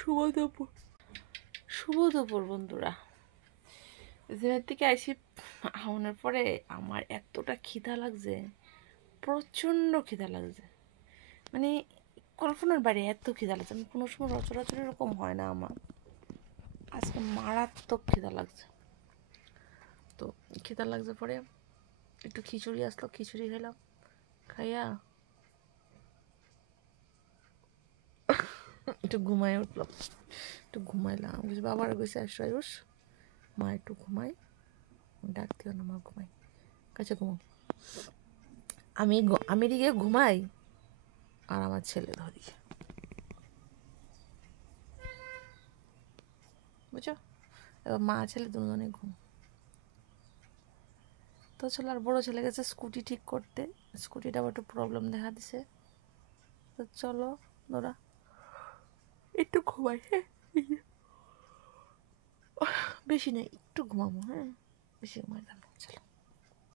শুভ দুপুর, শুভ দুপুর বন্ধুরা। জিমের থেকে আইসি আওয়ানোর পরে আমার এতটা খিদা লাগছে, প্রচণ্ড খিদা লাগছে, মানে কল্পনার বাইরে এত খিদা লাগছে। আমি কোনো সময় সচরাচর এরকম হয় না আমার, আজকে মারাত্মক খিদা লাগছে। তো খিদা লাগছে পরে একটু খিচুড়ি আসলো, খিচুড়ি খেলাম, খাইয়া একটু ঘুমাই উঠলাম, একটু ঘুমাইলাম। কিছু বাবার গেছে আয়ুষ, মা একটু ঘুমাই, ডাক দিও না, মা ঘুমাই, কাছে ঘুমাও। আমি দিকে ঘুমাই আর আমার ছেলে ধরি, বুঝছো? এবার মা ছেলে দুজনে ঘুম। তো ছেলে আর বড়ো ছেলে গেছে স্কুটি ঠিক করতে, স্কুটিটা আবার একটু প্রবলেম দেখা দিছে। তো চলো ওরা একটু ঘুমাই, হ্যাঁ বেশি নেই, একটু ঘুমাবো, হ্যাঁ বেশি ঘুমাই না, চলো।